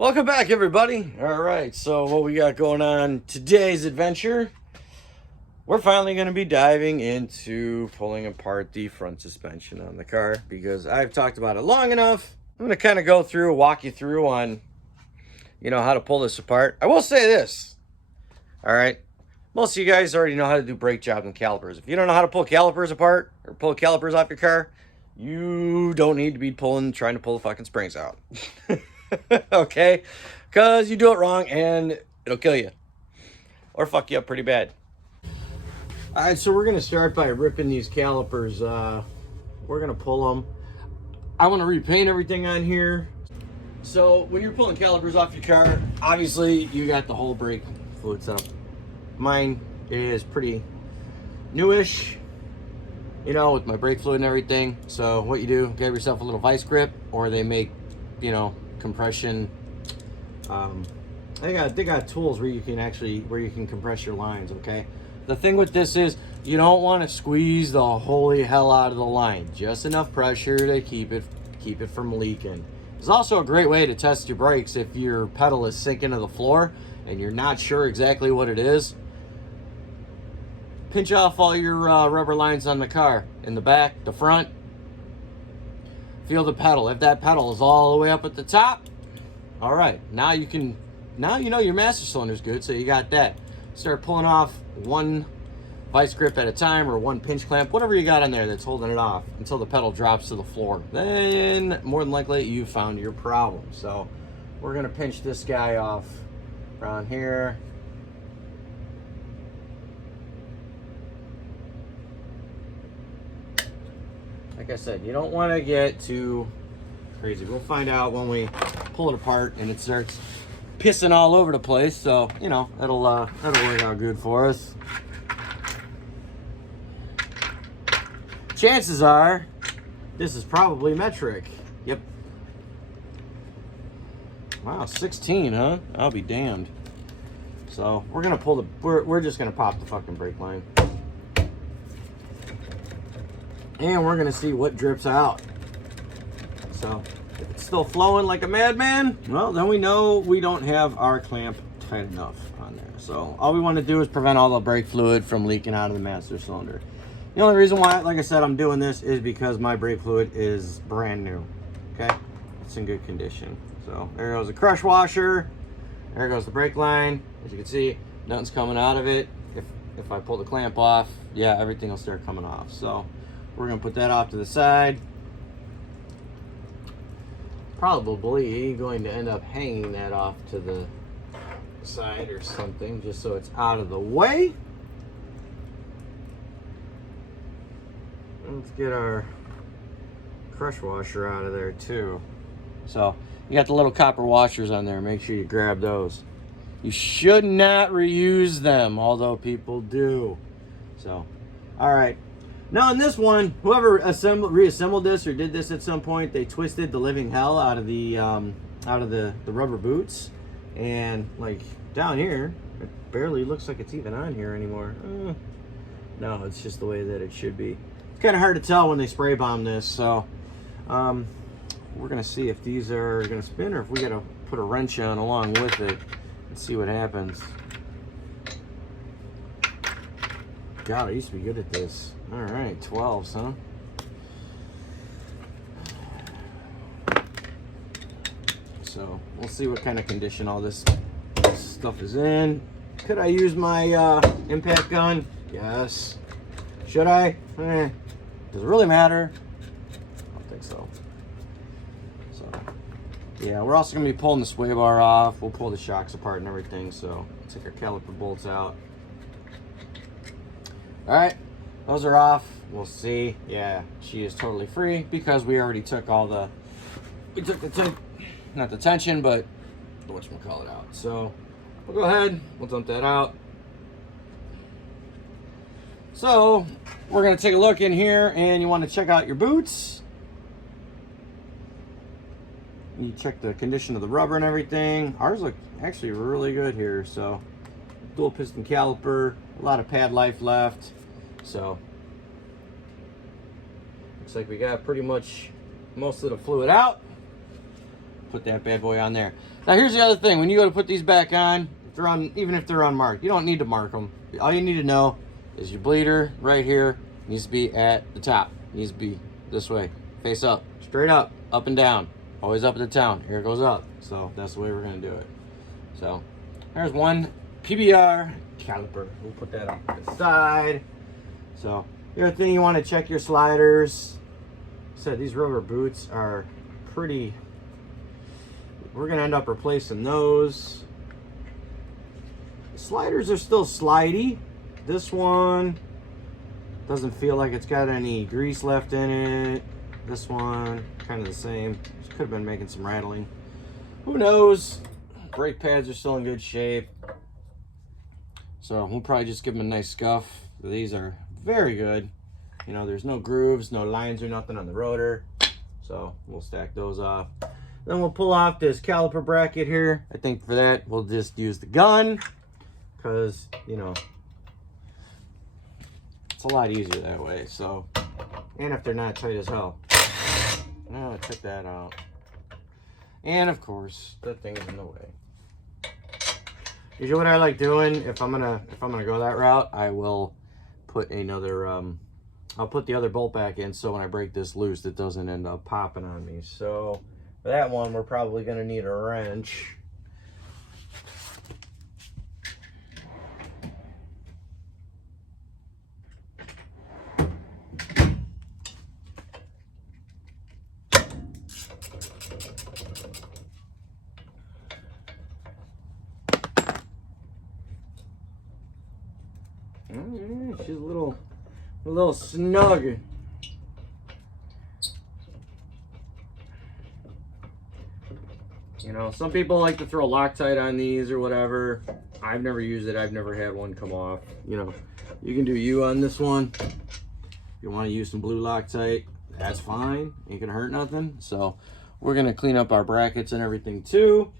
Welcome back, everybody. All right, so what we got going on today's adventure, we're finally going to be diving into pulling apart the front suspension on the car because I've talked about it long enough. I'm going to kind of go through, walk you through on, how to pull this apart. I will say this, all right? Most of you guys already know how to do brake jobs and calipers. If you don't know how to pull calipers apart or pull calipers off your car, you don't need to be trying to pull the fucking springs out. Okay? Because you do it wrong and it'll kill you. Or fuck you up pretty bad. Alright, so we're going to start by ripping these calipers. We're going to pull them. I want to repaint everything on here. So when you're pulling calipers off your car, obviously you got the whole brake fluid setup. Mine is pretty newish, with my brake fluid and everything. So what you do, get yourself a little vice grip, or they make, compression. They got tools where you can compress your lines. Okay, the thing with this is you don't want to squeeze the holy hell out of the line, just enough pressure to keep it from leaking. It's also a great way to test your brakes if your pedal is sinking to the floor and you're not sure exactly what it is. Pinch off all your rubber lines on the car, in the back, the front. Feel the pedal. If that pedal is all the way up at the top, all right, now you know your master cylinder is good, so you got that. Start pulling off one vice grip at a time or one pinch clamp, whatever you got on there that's holding it off until the pedal drops to the floor. Then more than likely you found your problem. So we're gonna pinch this guy off around here. Like I said, you don't want to get too crazy. We'll find out when we pull it apart and it starts pissing all over the place. So, that'll work out good for us. Chances are this is probably metric. Yep. Wow, 16, huh? I'll be damned. So we're gonna we're just gonna pop the fucking brake line. And we're gonna see what drips out. So if it's still flowing like a madman, well, then we know we don't have our clamp tight enough on there. So all we want to do is prevent all the brake fluid from leaking out of the master cylinder. The only reason why, like I said, I'm doing this is because my brake fluid is brand new. Okay, it's in good condition. So there goes the crush washer. There goes the brake line. As you can see, nothing's coming out of it. If I pull the clamp off, yeah, everything will start coming off. So we're gonna put that off to the side. Probably going to end up hanging that off to the side or something, just so it's out of the way. Let's get our crush washer out of there too. So you got the little copper washers on there. Make sure you grab those. You should not reuse them, although people do. So, all right. Now in this one, whoever reassembled this or did this at some point, they twisted the living hell out of the rubber boots, and like down here, it barely looks like it's even on here anymore. No, it's just the way that it should be. It's kind of hard to tell when they spray bomb this, so we're gonna see if these are gonna spin or if we gotta put a wrench on along with it and see what happens. God, I used to be good at this. All right, 12s, huh? So we'll see what kind of condition all this stuff is in. Could I use my impact gun? Yes. Should I? Does it really matter? I don't think so. So yeah, we're also gonna be pulling the sway bar off. We'll pull the shocks apart and everything. So take our caliper bolts out. All right, those are off. We'll see. Yeah, she is totally free because we already took not the tension, but the whatchamacallit out. So we'll go ahead, we'll dump that out. So we're gonna take a look in here, and you want to check out your boots. You check the condition of the rubber and everything. Ours look actually really good here. So dual piston caliper, a lot of pad life left. So looks like we got pretty much most of the fluid out. put that bad boy on there. Now here's the other thing. When you go to put these back on, if they're on, even if they're unmarked, you don't need to mark them. All you need to know is your bleeder right here needs to be at the top. It needs to be this way, face up, straight up and down. Always up at the town. Here it goes up. So that's the way we're going to do it. So there's one PBR caliper. We'll put that on the side. So the other thing, you want to check your sliders. So these rubber boots are pretty, we're going to end up replacing those. The sliders are still slidey. This one doesn't feel like it's got any grease left in it. This one, kind of the same. Just could have been making some rattling. Who knows? Brake pads are still in good shape. So we'll probably just give them a nice scuff. These are very good. You know, there's no grooves, no lines or nothing on the rotor. So we'll stack those off. Then we'll pull off this caliper bracket here. I think for that, we'll just use the gun. Because, you know, it's a lot easier that way. So, and if they're not tight as hell. No, check that out. And of course, that thing is in the way. Usually what I like doing, if I'm gonna go that route, I will put another I'll put the other bolt back in, so when I break this loose, it doesn't end up popping on me. So for that one, we're probably gonna need a wrench. She's a little snug. You know, some people like to throw Loctite on these or whatever. I've never used it. I've never had one come off. You know, you can do you on this one. If you want to use some blue Loctite, that's fine. Ain't gonna hurt nothing. So we're gonna clean up our brackets and everything too.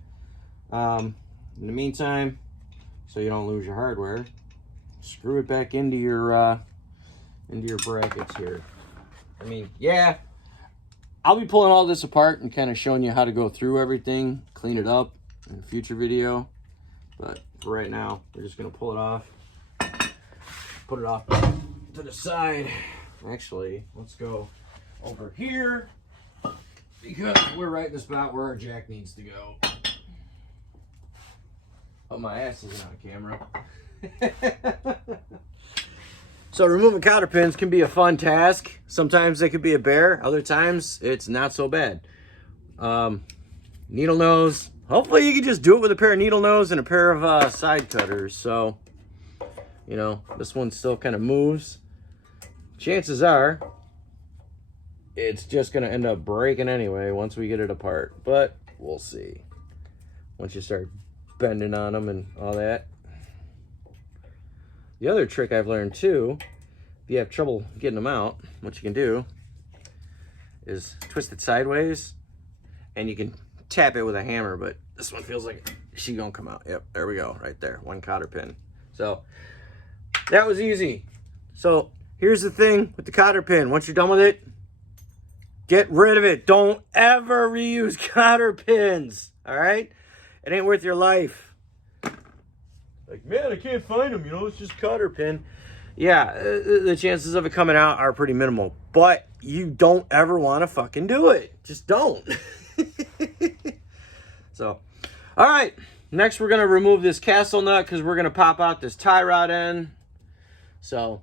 In the meantime, so you don't lose your hardware, screw it back into your brackets here. I mean, yeah, I'll be pulling all this apart and kind of showing you how to go through everything, clean it up in a future video. But for right now, we're just gonna pull it off, put it off to the side. Actually, let's go over here because we're right in the spot where our jack needs to go. Oh, my ass isn't on camera. So removing cotter pins can be a fun task. Sometimes they could be a bear. Other times it's not so bad. Needle nose. Hopefully you can just do it with a pair of needle nose and a pair of side cutters. So, you know, this one still kind of moves. Chances are it's just going to end up breaking anyway once we get it apart. But we'll see. Once you start bending on them and all that. The other trick I've learned too, if you have trouble getting them out, what you can do is twist it sideways and you can tap it with a hammer, but this one feels like she's gonna come out. Yep, there we go, right there, one cotter pin. So that was easy. So here's the thing with the cotter pin. Once you're done with it, get rid of it. Don't ever reuse cotter pins, all right? It ain't worth your life. Like, man, I can't find them, you know, it's just cotter pin. Yeah, the chances of it coming out are pretty minimal, but you don't ever want to fucking do it. Just don't. So, all right, next we're going to remove this castle nut because we're going to pop out this tie rod end. So,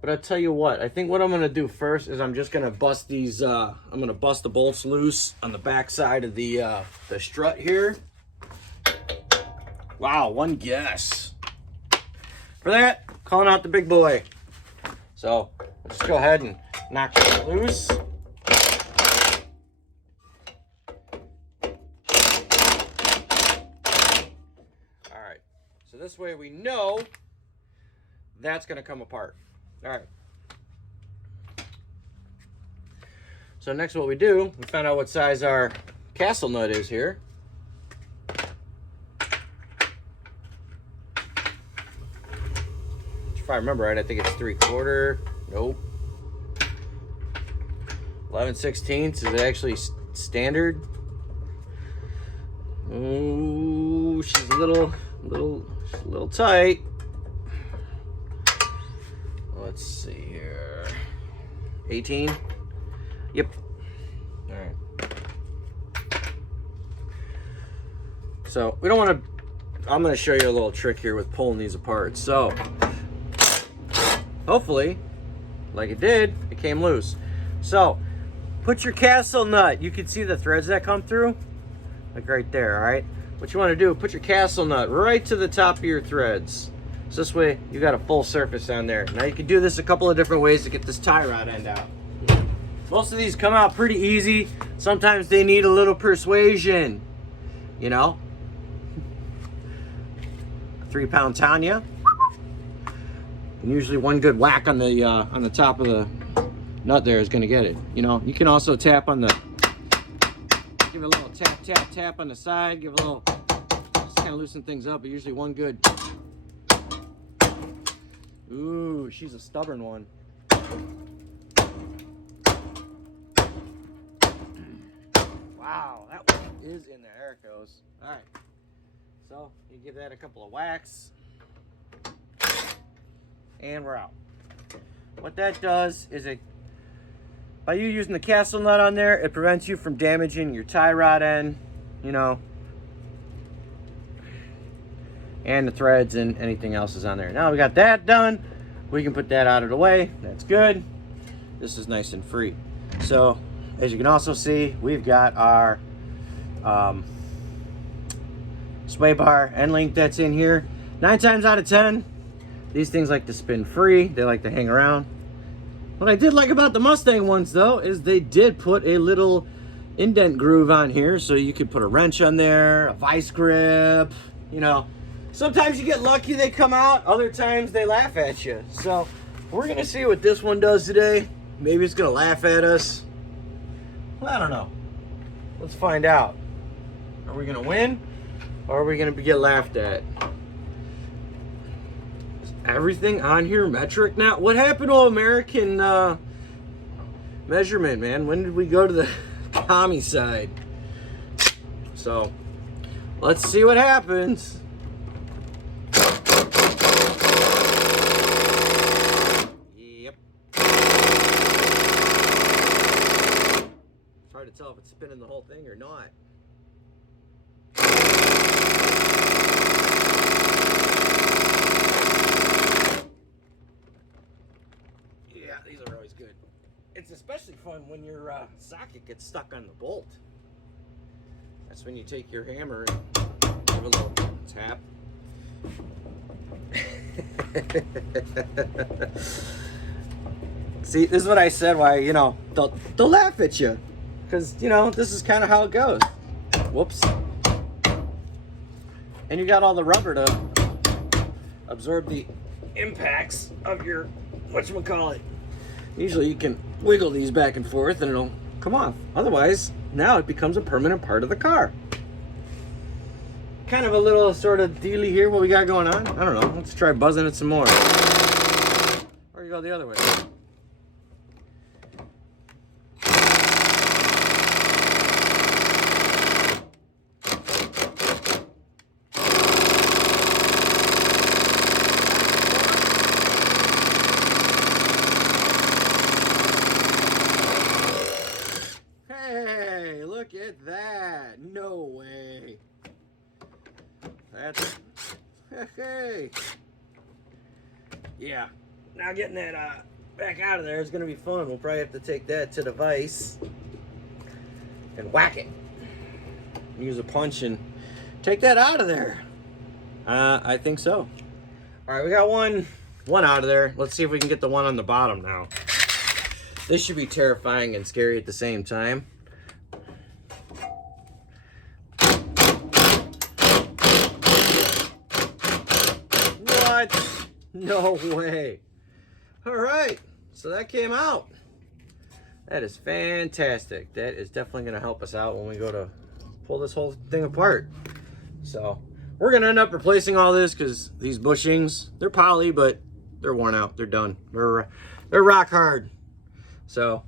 but I'll tell you what, I think what I'm going to do first is I'm just going to bust these, I'm going to bust the bolts loose on the back side of the strut here. Wow, one guess. For that, calling out the big boy. So let's go ahead and knock this loose. All right, so this way we know that's gonna come apart. All right. So next what we do, we find out what size our castle nut is here. If I remember right, I think it's 3/4. Nope. 11/16 is actually standard. Oh, she's a little tight. Let's see here. 18? Yep. All right. So we don't want to, I'm going to show you a little trick here with pulling these apart. So hopefully, like it did, it came loose. So put your castle nut, you can see the threads that come through, like right there, all right? What you want to do, put your castle nut right to the top of your threads. So this way you got a full surface on there. Now you can do this a couple of different ways to get this tie rod end out. Most of these come out pretty easy. Sometimes they need a little persuasion, you know? 3-pound Tanya. And usually one good whack on the top of the nut there is gonna get it. You know, you can also tap on the, give it a little tap, tap, tap on the side, give a little, just kind of loosen things up, but usually one good. Ooh, she's a stubborn one. Wow, that one is in there. There it goes. All right. So you give that a couple of whacks, and we're out. What that does is by you using the castle nut on there, it prevents you from damaging your tie rod end, you know, and the threads and anything else is on there. Now we got that done. We can put that out of the way. That's good. This is nice and free. So as you can also see, we've got our sway bar end link that's in here. 9 times out of 10, these things like to spin free. They like to hang around. What I did like about the Mustang ones though is they did put a little indent groove on here, so you could put a wrench on there, a vice grip, you know. Sometimes you get lucky, they come out. Other times they laugh at you. So we're gonna see what this one does today. Maybe it's gonna laugh at us. Well, I don't know. Let's find out. Are we gonna win, or are we gonna get laughed at? Is everything on here metric now? What happened to American measurement, man? When did we go to the commie side? So let's see what happens. Hard to tell if it's spinning the whole thing or not. Yeah, these are always good. It's especially fun when your socket gets stuck on the bolt. That's when you take your hammer and give a little tap. See, this is what I said, why, you know, they'll laugh at you. Because, you know, this is kind of how it goes. Whoops. And you got all the rubber to absorb the impacts of your, whatchamacallit. Usually you can wiggle these back and forth and it'll come off. Otherwise, now it becomes a permanent part of the car. Kind of a little sort of dealy here, what we got going on. I don't know. Let's try buzzing it some more. Or you go the other way. Hey, look at that. No way. That's, hey. Yeah, now getting that back out of there is going to be fun. We'll probably have to take that to the vise and whack it. Use a punch and take that out of there. I think so. All right, we got one out of there. Let's see if we can get the one on the bottom now. This should be terrifying and scary at the same time. What? No way. All right, so that came out. That is fantastic. That is definitely going to help us out when we go to pull this whole thing apart. So we're going to end up replacing all this because these bushings, they're poly, but they're worn out. They're done. They're rock hard. So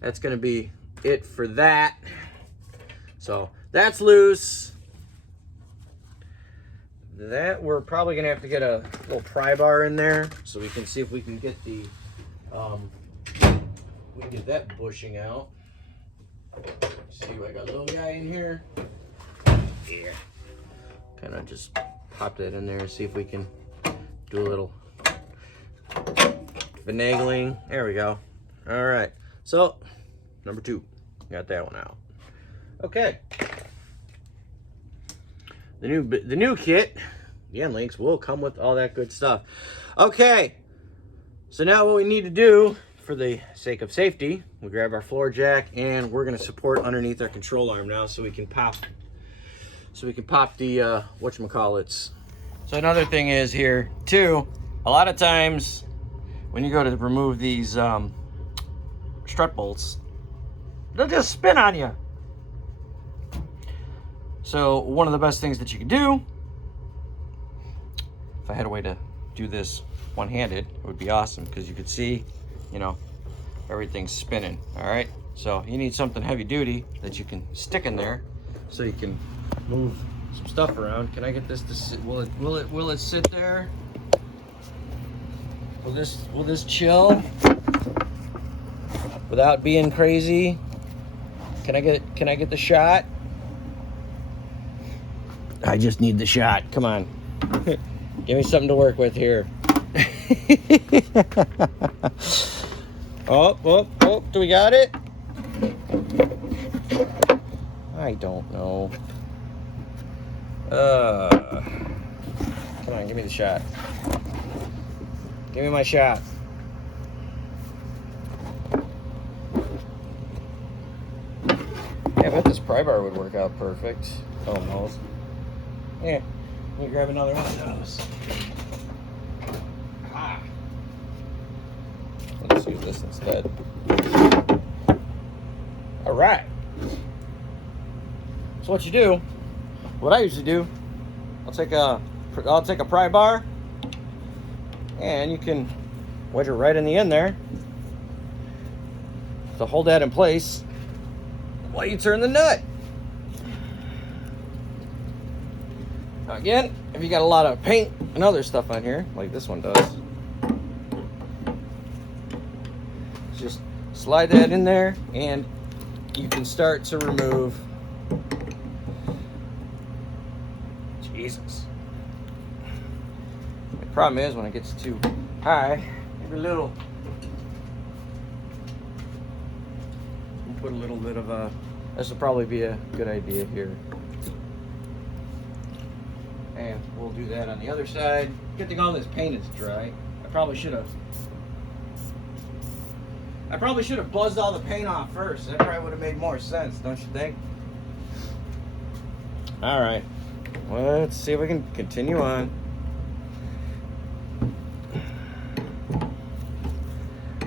that's going to be it for that. So that's loose. that, we're probably gonna have to get a little pry bar in there so we can see if we can get the we can get that bushing out. See, I got a little guy in here. Yeah. Kind of just pop that in there, see if we can do a little finagling. There we go. All right. So, number 2, got that one out. Okay. The new kit, the end links will come with all that good stuff. Okay. So now what we need to do, for the sake of safety, we grab our floor jack and we're going to support underneath our control arm now so we can pop the whatchamacallits. So another thing is here too, a lot of times when you go to remove these strut bolts, they'll just spin on you. So one of the best things that you can do, if I had a way to do this one-handed, it would be awesome, because you could see, you know, everything's spinning. All right, so you need something heavy duty that you can stick in there so you can move some stuff around. Can I get this to sit? Will it sit there? Will this chill without being crazy? Can I get the shot? I just need the shot. Come on. Give me something to work with here. Oh, do we got it? I don't know. Come on, give me the shot. Give me my shot. Yeah, I bet this pry bar would work out perfect. Almost. Yeah, let me grab another one of those. Let's use this instead. All right. So what you do, what I usually do, I'll take a pry bar, and you can wedge it right in the end there to hold that in place while you turn the nut. Now again, if you got a lot of paint and other stuff on here, like this one does, just slide that in there and you can start to remove. Jesus. The problem is when it gets too high, maybe a little. We'll put a little bit of a, this will probably be a good idea here. And we'll do that on the other side. Good thing all this paint is dry. I probably should have buzzed all the paint off first. That probably would have made more sense, don't you think? All right. Well, let's see if we can continue on.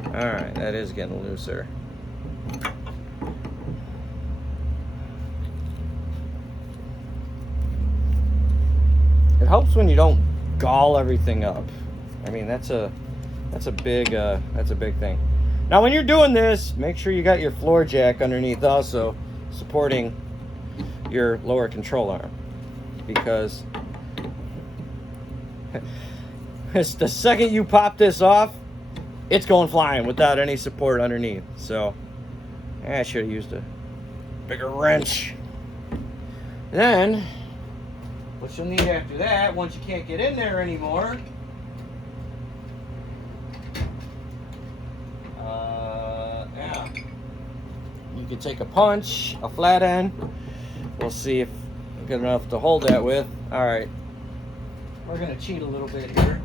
All right, that is getting looser. It helps when you don't gall everything up. I mean, that's a big thing. Now, when you're doing this, make sure you got your floor jack underneath also supporting your lower control arm, because the second you pop this off, it's going flying without any support underneath. So I should have used a bigger wrench. Then what you'll need after that, once you can't get in there anymore, you can take a punch, a flat end. We'll see if I'm good enough to hold that with. All right, we're gonna cheat a little bit here.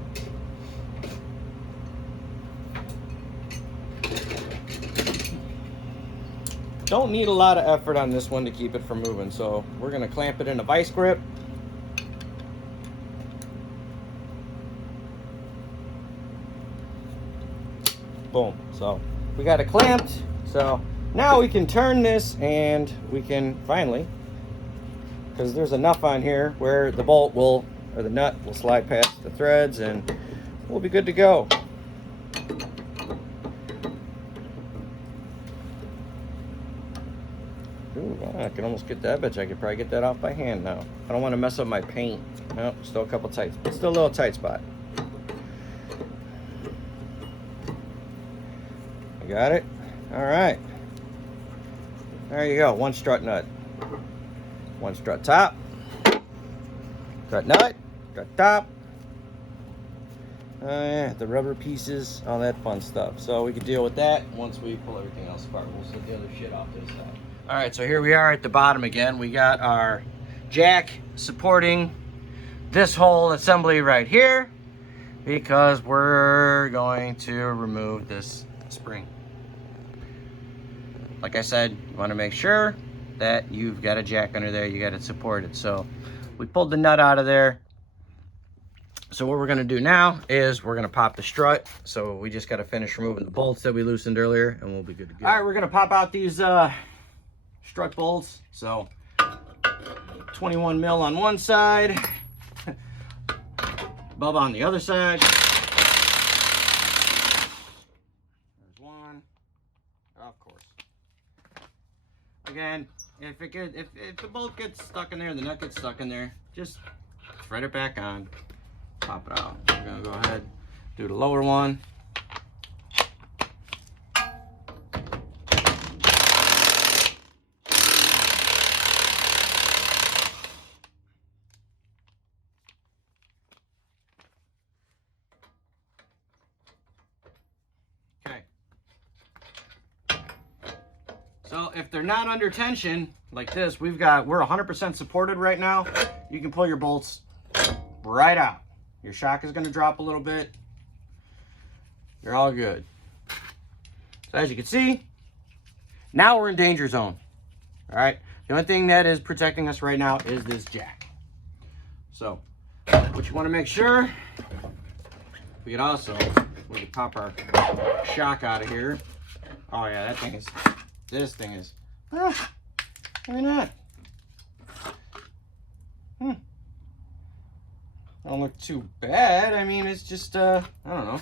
Don't need a lot of effort on this one to keep it from moving, so we're gonna clamp it in a vice grip. Boom. So we got it clamped. So now we can turn this and we can finally, because there's enough on here where the bolt will, or the nut will slide past the threads and we'll be good to go. Ooh, I can almost get that. I bet you I could probably get that off by hand now. I don't want to mess up my paint. No, still a couple tight. Still a little tight spot. I got it. All right. There you go. One strut nut. One strut top. Strut nut. Strut top. Yeah, the rubber pieces, all that fun stuff. So we can deal with that once we pull everything else apart. We'll set the other shit off to the side. All right, so here we are at the bottom again. We got our jack supporting this whole assembly right here because we're going to remove this spring. Like I said, you want to make sure that you've got a jack under there, you got it supported. So we pulled the nut out of there. So what we're going to do now is we're going to pop the strut. So we just got to finish removing the bolts that we loosened earlier and we'll be good to go. All right, we're going to pop out these strut bolts. So 21 mil on one side, Bubba on the other side. There's one, of course. Again, if the bolt gets stuck in there, the nut gets stuck in there, just thread it back on. Pop it out. We're gonna go ahead, do the lower one. Okay. So if they're not under tension like this, we're 100% supported right now. You can pull your bolts right out. Your shock is going to drop a little bit. You're all good. So as you can see, now we're in danger zone. All right. The only thing that is protecting us right now is this jack. So what you want to make sure, we can pop our shock out of here. Oh yeah, this thing is, maybe not. Don't look too bad. I mean, it's just, I don't know.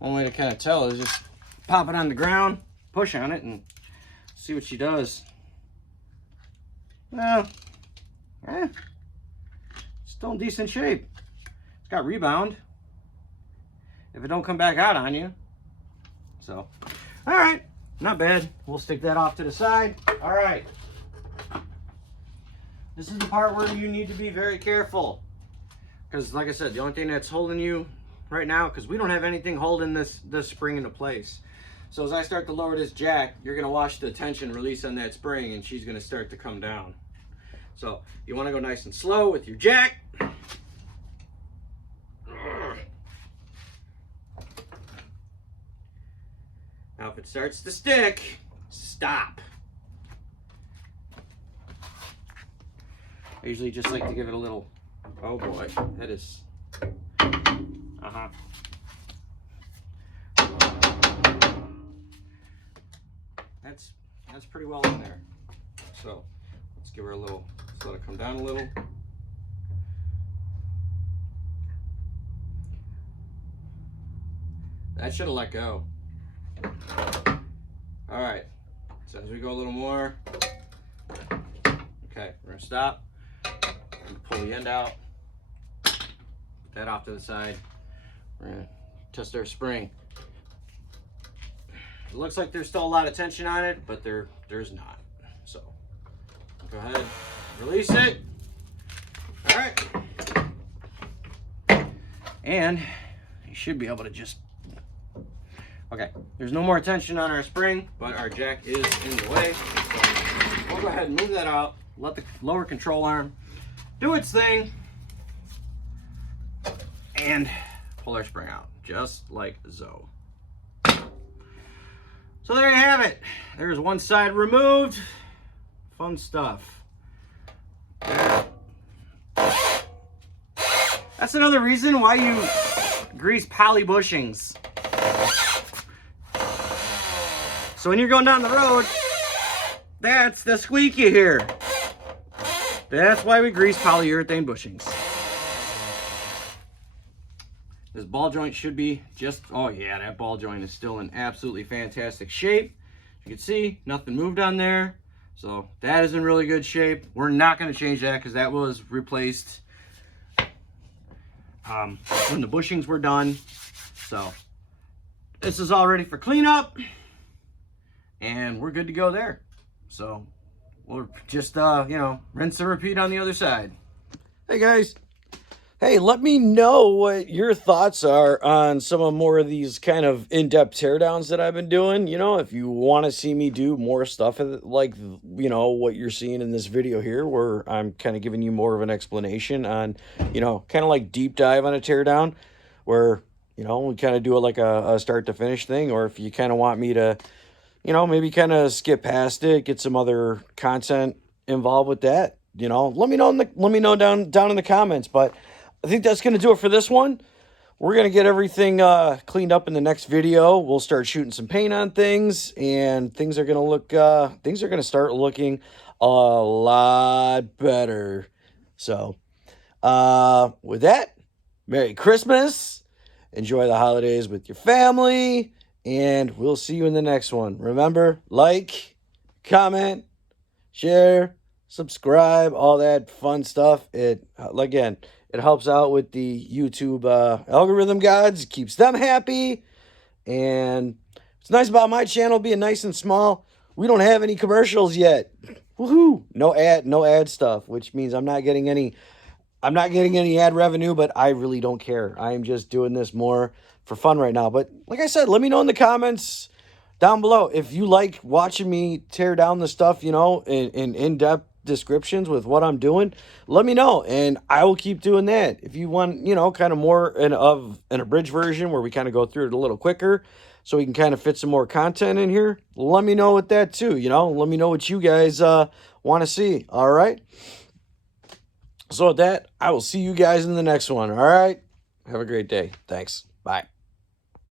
One way to kind of tell is just pop it on the ground, push on it, and see what she does. Well, still in decent shape. It's got rebound. If it don't come back out on you. So, all right, not bad. We'll stick that off to the side. All right. This is the part where you need to be very careful. Because like I said, the only thing that's holding you right now, because we don't have anything holding this spring into place. So as I start to lower this jack, you're going to watch the tension release on that spring and she's going to start to come down. So you want to go nice and slow with your jack. Now if it starts to stick, stop. I usually just like to give it a little, oh boy, that is, That's pretty well in there. So let's give her a little, let's let it come down a little. That should have let go. All right, so as we go a little more, okay, we're gonna stop. Pull the end out, put that off to the side. We're gonna test our spring. It looks like there's still a lot of tension on it, but there's not. So go ahead, release it. All right, and you should be able to just, okay, there's no more tension on our spring, but our jack is in the way. So we'll go ahead and move that out, let the lower control arm do its thing, and pull our spring out, just like so. So there you have it. There's one side removed. Fun stuff. That's another reason why you grease poly bushings. So when you're going down the road, that's the squeak you hear. That's why we grease polyurethane bushings. This ball joint should be just, oh yeah, that ball joint is still in absolutely fantastic shape. You can see, nothing moved on there. So that is in really good shape. We're not going to change that because that was replaced when the bushings were done. So this is all ready for cleanup, and we're good to go there. So we'll just, you know, rinse and repeat on the other side. Hey guys. Hey, let me know what your thoughts are on some of more of these kind of in-depth teardowns that I've been doing. You know, if you want to see me do more stuff like, you know, what you're seeing in this video here, where I'm kind of giving you more of an explanation on, you know, kind of like deep dive on a teardown, where, you know, we kind of do it like a start to finish thing. Or if you kind of want me to, you know, maybe kind of skip past it, get some other content involved with that, you know, let me know down in the comments. But I think that's going to do it for this one. We're going to get everything cleaned up in the next video. We'll start shooting some paint on things, and things are going to look, things are going to start looking a lot better. So, with that, Merry Christmas. Enjoy the holidays with your family, and we'll see you in the next one. Remember, like, comment, share, subscribe, all that fun stuff. Again, it helps out with the YouTube algorithm gods, keeps them happy. And what's nice about my channel being nice and small, we don't have any commercials yet. Woohoo! No ad stuff, which means I'm not getting any ad revenue, but I really don't care. I am just doing this more for fun right now. But like I said, let me know in the comments down below if you like watching me tear down the stuff, you know, in-depth descriptions with what I'm doing. Let me know, and I will keep doing that. If you want, you know, kind of more of an abridged version where we kind of go through it a little quicker so we can kind of fit some more content in here, let me know with that too, you know. Let me know what you guys want to see. All right. So with that, I will see you guys in the next one. All right. Have a great day. Thanks. Bye.